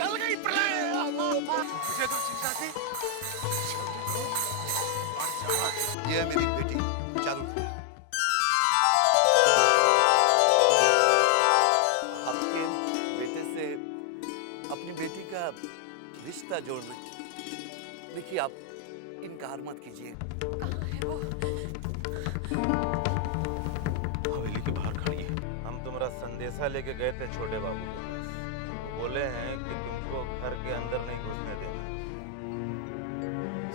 टल गई प्रलय। मुझे तो चिंता थी। ये है मेरी बेटी चारुलता। आपके बेटे से अपनी बेटी का रिश्ता जोड़ना। देखिए आप इनकार मत कीजिए। कहाँ है वो? हवेली के बाहर खड़ी है। हम तुम्हारा संदेशा लेके गए थे छोटे बाबू के पास। वो बोले हैं कि तुमको घर के अंदर नहीं घुसने देना।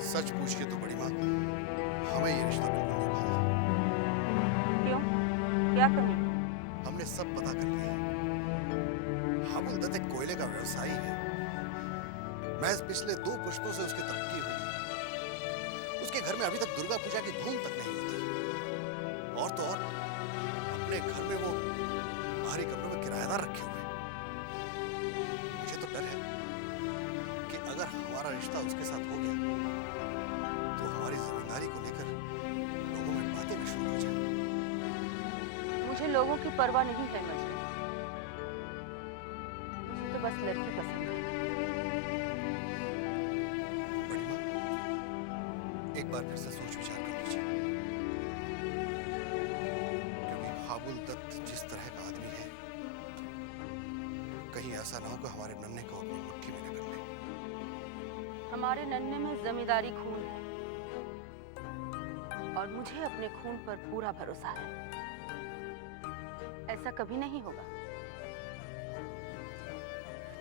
सच पूछ के तो बड़ी माँ हमें ये रिश्ता बिल्कुल नहीं भाया। क्यों? क्या कमी? हमने सब पता कर लिया है। हाबुल दत्त एक कोयले का व्यवसायी है। महज पिछले 2 पुश्तों से उसकी तरक्की हुई। उसके घर में अभी तक दुर्गा पूजा की धूम तक नहीं होती। और तो और अपने घर में वो बाहरी कमरों में किराएदार रखे हुए हैं। मुझे तो डर है कि अगर हमारा रिश्ता उसके साथ हो गया तो हमारी जिम्मेदारी को लेकर लोगों में बातें भी शुरू हो जाए। मुझे लोगों की परवाह नहीं है मजनू। मुझे तो बस लड़की पसंद है। बड़ी माँ एक बार फिर से सोच विचार कर लीजिए। क्योंकि हाबुल दत्त जिस तरह का आदमी है कहीं ऐसा ना हो कि हमारे नन्हे को अपनी मुट्ठी में न कर ले। हमारे नन्हे में जमींदारी खून है और मुझे अपने खून पर पूरा भरोसा है। ऐसा कभी नहीं होगा।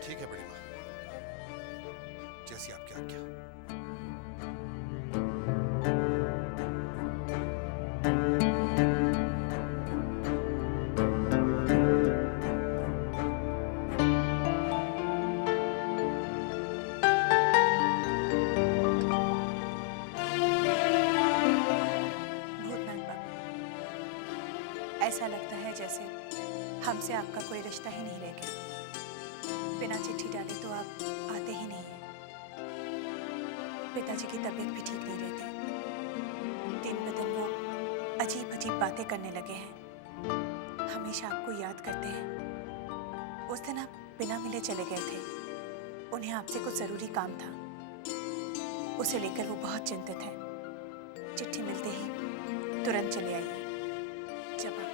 ठीक है बड़ी माँ, जैसी आपकी आज्ञा। भूतनाथ बाबू, ऐसा लगता है जैसे हमसे आपका कोई रिश्ता ही नहीं रह गया। बिना चिट्ठी डाले तो आप आते ही नहीं हैं। पिताजी की तबीयत भी ठीक नहीं रहती। दिन ब दिन वो अजीब अजीब बातें करने लगे हैं। हमेशा आपको याद करते हैं। उस दिन आप बिना मिले चले गए थे। उन्हें आपसे कुछ जरूरी काम था। उसे लेकर वो बहुत चिंतित है। चिट्ठी मिलते ही तुरंत चले आइए। जब आप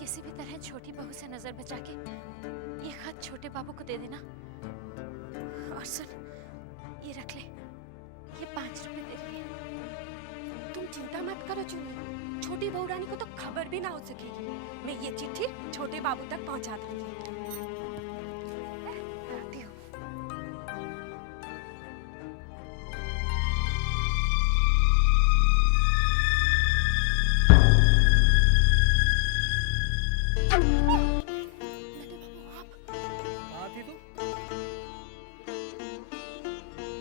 किसी भी तरह छोटी बहू से नजर बचा के ये खत छोटे बाबू को दे देना। और सुन, ये रख ले, ये 5 रुपए दे रही है। तुम चिंता मत करो चुनी, छोटी बहू रानी को तो खबर भी ना हो सकेगी। मैं ये चिट्ठी छोटे बाबू तक पहुंचा दूंगी। आती हूँ। कहाँ थी तू?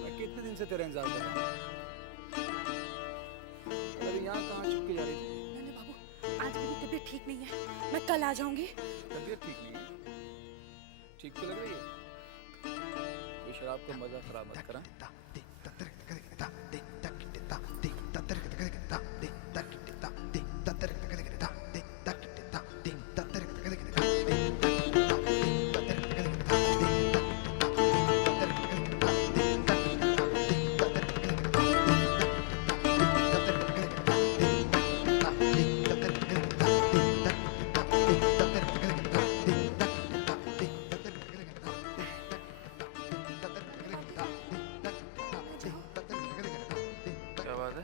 मैं कितने दिन से तेरा इंतजार कर रहा हूँ। अरे यहाँ कहाँ छुप के जा रही थी? नन्हे बाबू, आज मेरी तबीयत ठीक नहीं है, मैं कल आ जाऊंगी। तबीयत ठीक नहीं है? ठीक तो लग रही है। कोई शराब का मजा खराब मत करा। क्या बात है?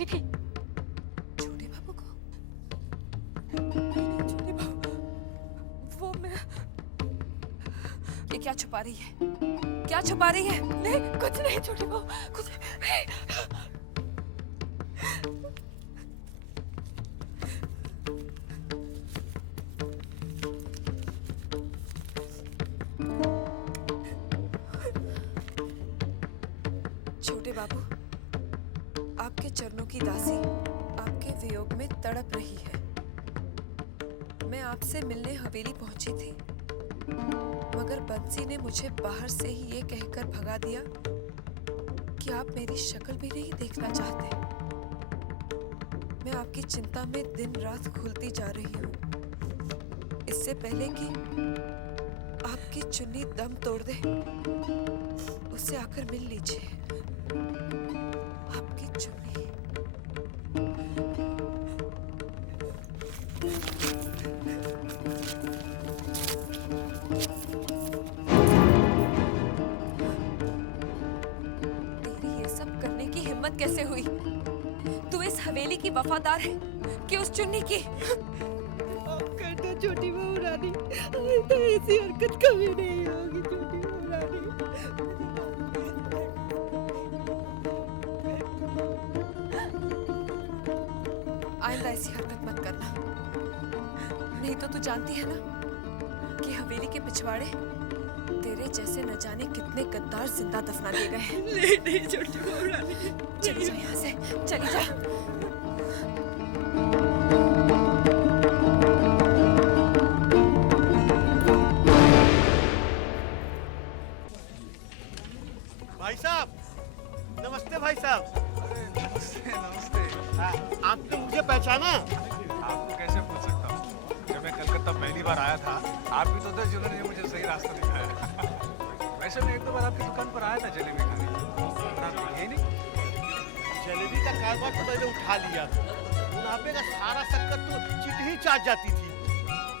लगी थी? छोटे बाबू को? नहीं, छोटे बाबू, वो मैं। ये क्या छुपा रही है? क्या छुपा रही है? नहीं, कुछ नहीं छोटे बाबू, कुछ नहीं। छोटे बाबू, आपके चरणों की दासी आपके वियोग में तड़प रही है। मैं आपसे मिलने हवेली पहुंची थी, मगर बंसी ने मुझे बाहर से ही ये कहकर भगा दिया कि आप मेरी शक्ल भी नहीं देखना चाहते। मैं आपकी चिंता में दिन रात घुलती जा रही हूँ। इससे पहले कि आपकी चुन्नी दम तोड़ दे, उससे आकर मिल लीजिए। आपकी चुन्नी। तेरी ये सब करने की हिम्मत कैसे हुई? तू इस हवेली की वफादार है कि उस चुन्नी की? करना छोटी बहू रानी, तो ऐसी हरकत कभी नहीं होगी छोटी बहू रानी। आइंदा ऐसी हरकत मत करना, नहीं तो तू जानती है ना कि हवेली के पिछवाड़े तेरे जैसे न जाने कितने गद्दार जिंदा दफना दिए गए हैं। नहीं छोटी बहू रानी, चली जा यहाँ से, चली जा। भाई साहब, नमस्ते भाई साहब। नमस्ते नमस्ते। आपने मुझे पहचाना? आपको कैसे पूछ सकता हूँ? जब मैं कलकत्ता पहली बार आया था, आप भी तो थे जिन्होंने मुझे सही रास्ता दिखाया। वैसे मैं एक दो बार आपकी दुकान पर आया था जलेबी खाने, ये नहीं? जलेबी का कारोबार तो मैंने उठा लिया। मुनाफे का सारा शक्कर तो चिट ही चाट जाती थी।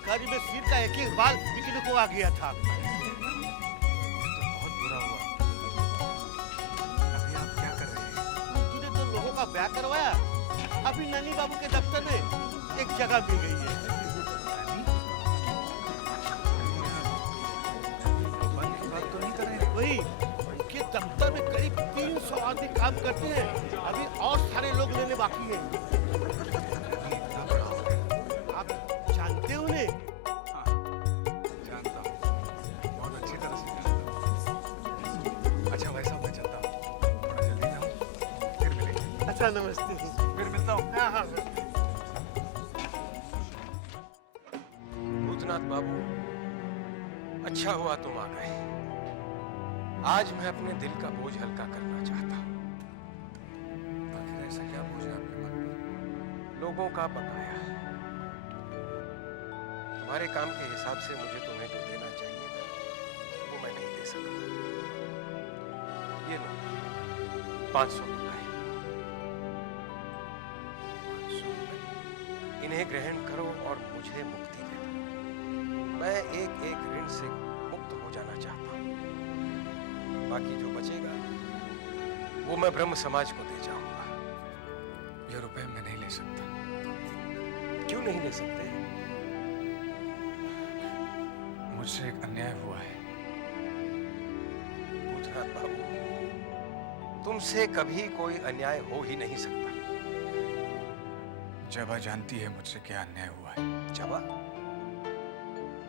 कर्ज में सिर का एक एक बाल बिकने को आ गया था। बहुत बुरा हुआ। अभी आप क्या कर रहे हैं? तूने तो लोगों का ब्याह करवाया। अभी नानी बाबू के दफ्तर में एक जगह मिल गई है। बात तो नहीं कर रहे? वही के दफ्तर में करीब 300 आदमी काम करते हैं। अभी और सारे लोग लेने बाकी हैं। आप जानते हो उन्हें? हाँ, जानता हूँ, बहुत अच्छी तरह से जानता हूँ। अच्छा भाई साहब, मैं चलता हूँ, थोड़ा जल्दी जाऊँ, फिर मिलेंगे। अच्छा, नमस्ते। फिर मिलता हूँ। हाँ हाँ। भूतनाथ बाबू, अच्छा हुआ तुम आ गए। आज मैं अपने दिल का बोझ हल्का करना चाहता हूँ। आखिर ऐसा क्या बोझ है आपके मन में? लोगों का बकाया। तुम्हारे काम के हिसाब से मुझे तुम्हें जो देना चाहिए था, वो मैं नहीं दे सका। ये लो, 500 रुपए। इन्हें ग्रहण करो और मुझे मुक्ति दे दो। मैं एक एक ऋण से मुक्त हो जाना चाहता हूँ। बाकी जो बचेगा वो मैं ब्रह्म समाज को दे जाऊंगा। ये रुपए मैं नहीं ले सकता। क्यों नहीं ले सकते? मुझसे एक अन्याय हुआ है। भूतनाथ बाबू, तुमसे कभी कोई अन्याय हो ही नहीं सकता। जबा जानती है मुझसे क्या अन्याय हुआ है। जबा?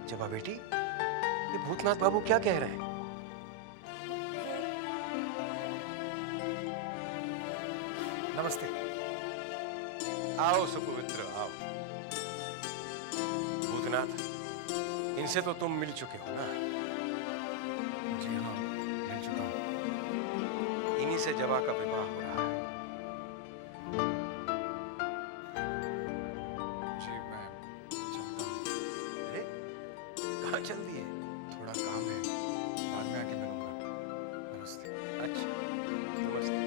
जबा बेटी, ये भूतनाथ बाबू क्या कह रहे हैं? नमस्ते। आओ सुपवित्र, आओ। भूतनाथ, इनसे तो तुम मिल चुके हो ना? जी हाँ, मिल चुका हूँ। इन्हीं से जबा का विवाह हो रहा है। जी मैं चलता हूँ। अरे, कहाँ चल दिए? थोड़ा काम है, बाद में आके मिलूंगा। नमस्ते। अच्छा, नमस्ते।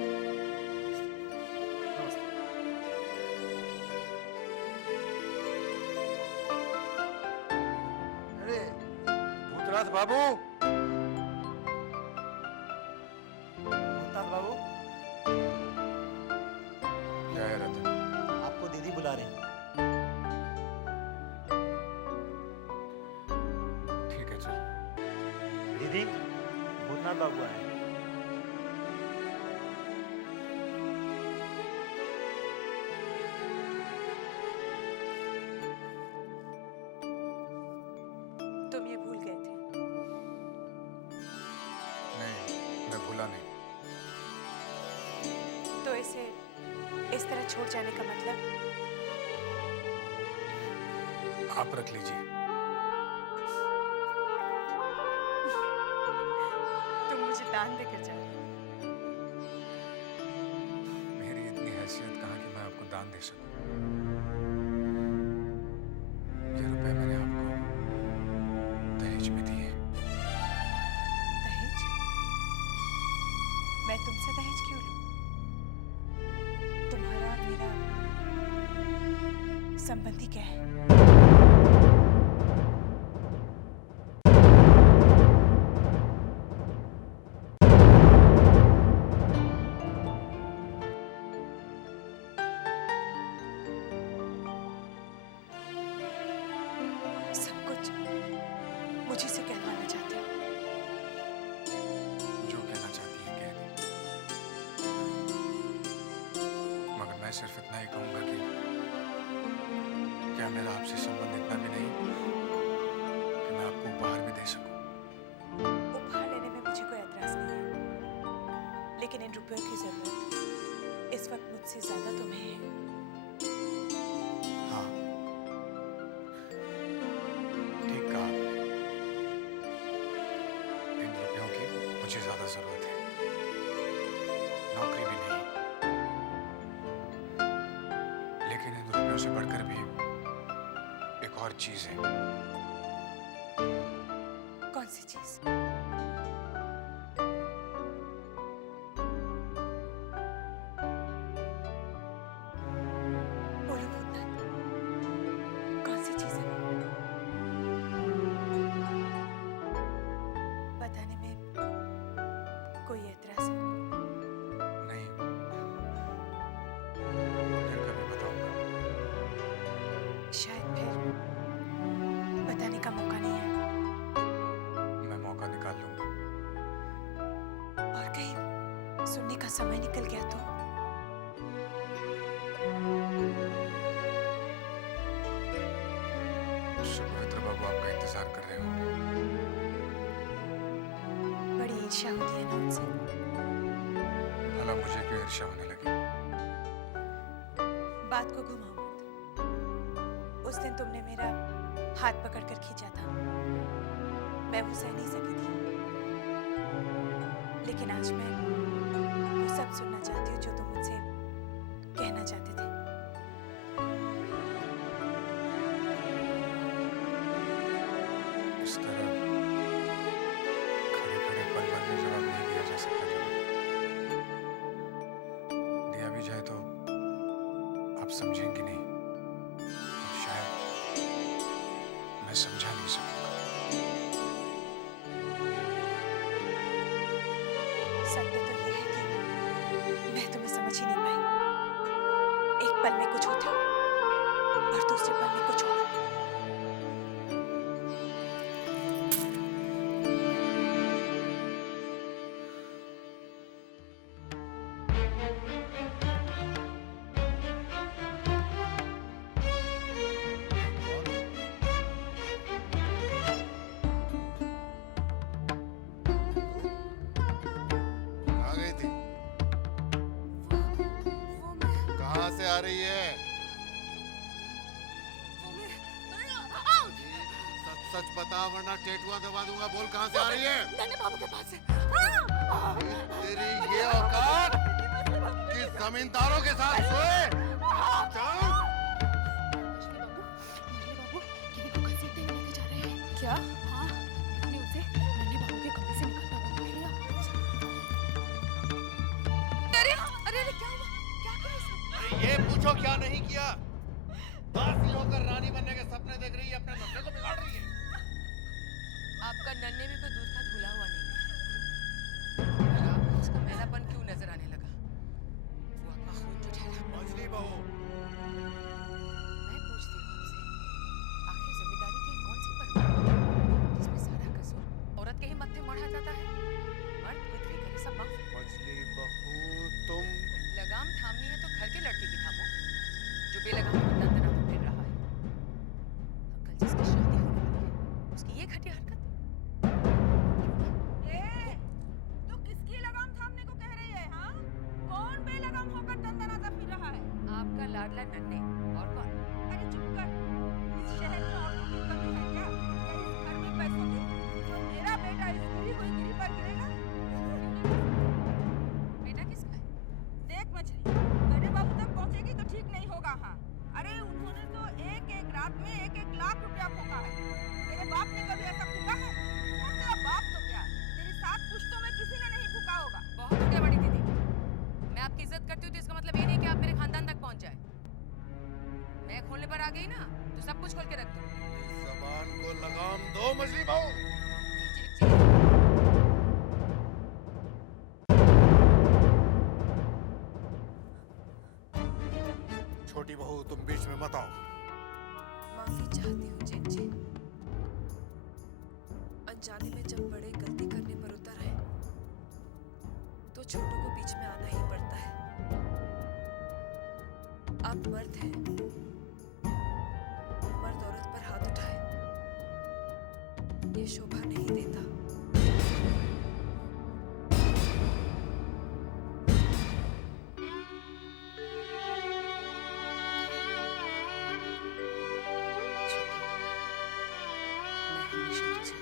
अरे भूतनाथ बाबू, भूतनाथ बाबू, जय बुला रही हैं। ठीक है चल। दीदी भूतनाथ बाबू आए हैं। तुम ये भूल गए थे। नहीं, मैं भूला नहीं। तो इसे इस तरह छोड़ जाने का मतलब? आप रख लीजिए। तुम मुझे दान देकर जा रहे हो। मेरी इतनी हैसियत कहाँ कि मैं आपको दान दे सकूं। ये रुपए मैंने आपको दहेज में दिए। दहेज? मैं तुमसे दहेज क्यों लूं? तुम्हारा और मेरा संबंधी क्या है? सब कुछ मुझे से कहलवाना चाहते हो? जो कहना चाहती है कह दे। मगर मैं सिर्फ इतना ही कहूंगा कि क्या मेरा आपसे संबंध इतना भी नहीं कि मैं आपको उपहार भी दे सकूं। उपहार लेने में मुझे कोई एतराज नहीं है, लेकिन इन रुपयों की जरूरत इस वक्त मुझसे ज्यादा तुम्हें है। हाँ, ठीक कहा आपने। इन रुपयों की मुझे ज्यादा जरूरत है, नौकरी भी नहीं। लेकिन इन रुपयों से बढ़कर भी एक और चीज है। कौन सी चीज? बोलो भूतनाथ, कौन सी चीज है वो? बताने में कोई एतराज है? नहीं, फिर कभी बताऊंगा। शायद फिर बताने का मौका नहीं है। मैं मौका निकाल लूंगा। और कहीं सुनने का समय निकल गया तो? सुपवित्र बाबू आपका इंतजार कर रहे होंगे। बड़ी ईर्ष्या होती है ना उनसे। भला मुझे क्यों ईर्ष्या होने लगी? बात को घुमाओ मत। उस दिन तुमने मेरा हाथ पकड़कर खींचा था, मैं वो सह नहीं सकी थी। लेकिन आज मैं वो सब सुनना चाहती हूँ जो तुम मुझसे कहना चाहते थे। इस तरह खड़े खड़े पल भर में जवाब नहीं दिया जा सकता। जवाब दिया भी जाए तो आप समझेंगे नहीं, और शायद मैं समझा नहीं सकूंगा। सत्य तो ये है कि मैं तुम्हें समझ ही नहीं पाई। एक पल में कुछ होते हो और दूसरे पल में कुछ और। कहाँ गई थी? कहाँ से आ रही है? सच सच बता वरना टेटुआ दबा दूंगा। बोल कहाँ से आ रही है? नन्हे बाबू के पास से। तेरी ये औकात कि जमींदारों के साथ सोए? चल। क्या? हाँ, आपने उसे नन्हे बाबू के कमरे से निकलता हुआ देख लिया। अरे अरे अरे क्या हुआ? क्या किया इसने? ये पूछो क्या नहीं किया। दासी होकर रानी बनने के सपने देख रही है, अपने नन्हे को बिगाड़ रही है। आपका नन्हे में कोई दूध का धुला हुआ नहीं है। उसका मैलापन क्यों नजर आने लगा? वो आपका खून जो ठहरा। मछली बहू, ने तो एक एक रात में 1-1 लाख रुपया फूका है। तेरे बाप ने कभी ऐसा फूका है? और तेरा बाप तो क्या, तेरी 7 पुश्तों में किसी ने नहीं फूका होगा। बहुत हो गया बड़ी दीदी। मैं आपकी इज्जत करती हूँ तो इसका मतलब ये नहीं कि आप मेरे खानदान तक पहुंच जाए। मैं खोलने पर आ गई ना तो सब कुछ खोल के रख दो। जबान को लगाम दो मछली बहू। छोटी बहू तुम बीच में मत आओ। माफी चाहती हूँ जेठ जी। अनजाने में जब बड़े गलती करने पर उतर आए तो छोटों को बीच में आना ही पड़ता है। आप मर्द हैं, मर्द औरत पर हाथ उठाए ये शोभा नहीं देता। मैं हमेशा तुझे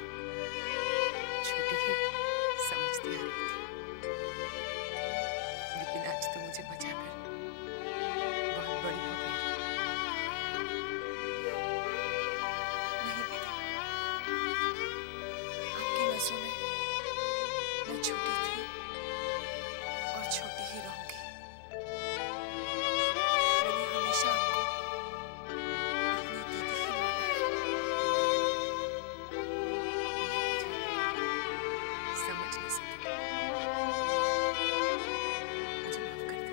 छोटी ही समझती आ रही थी, लेकिन आज तो मुझे बचाकर बहुत बड़ी हो गई। नहीं दीदी, आपकी नजरों में मैं छोटी थी और छोटी ही रहूंगी। मैंने हमेशा आपको अपनी दीदी ही माना है। समझ न सकी, मुझे माफ कर दे।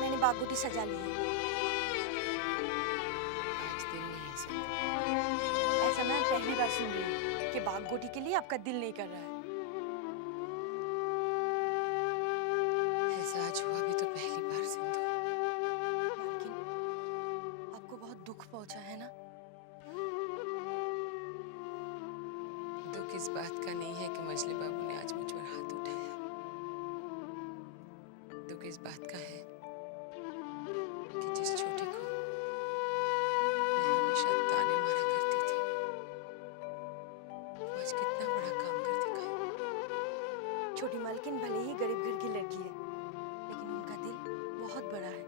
मैंने बागोटी सजा ली है। आज दिल नहीं है सिंधु। ऐसा मैं पहली बार सुन रही हूँ कि बागोटी के लिए आपका दिल नहीं कर रहा है। ऐसा आज हुआ भी तो पहली बार सिंधु। मालकिन, आपको बहुत दुख पहुंचा है ना? दुख इस बात का नहीं है कि मजली बाबू ने आज मुझ पर हाथ उठाया। दुख इस बात का है कि जिस छोटी को मैं हमेशा ताने मारा करती थी वो आज कितना बड़ा काम कर दिखाया। छोटी मालकिन भले ही गरीब घर की लड़की है, लेकिन उनका दिल बहुत बड़ा है।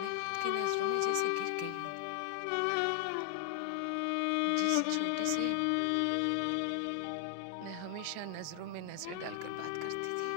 मैं खुद की नजरों में जैसे गिर गई हूँ। जिस छोटी से मैं हमेशा नजरों में नजरें डालकर बात करती थी,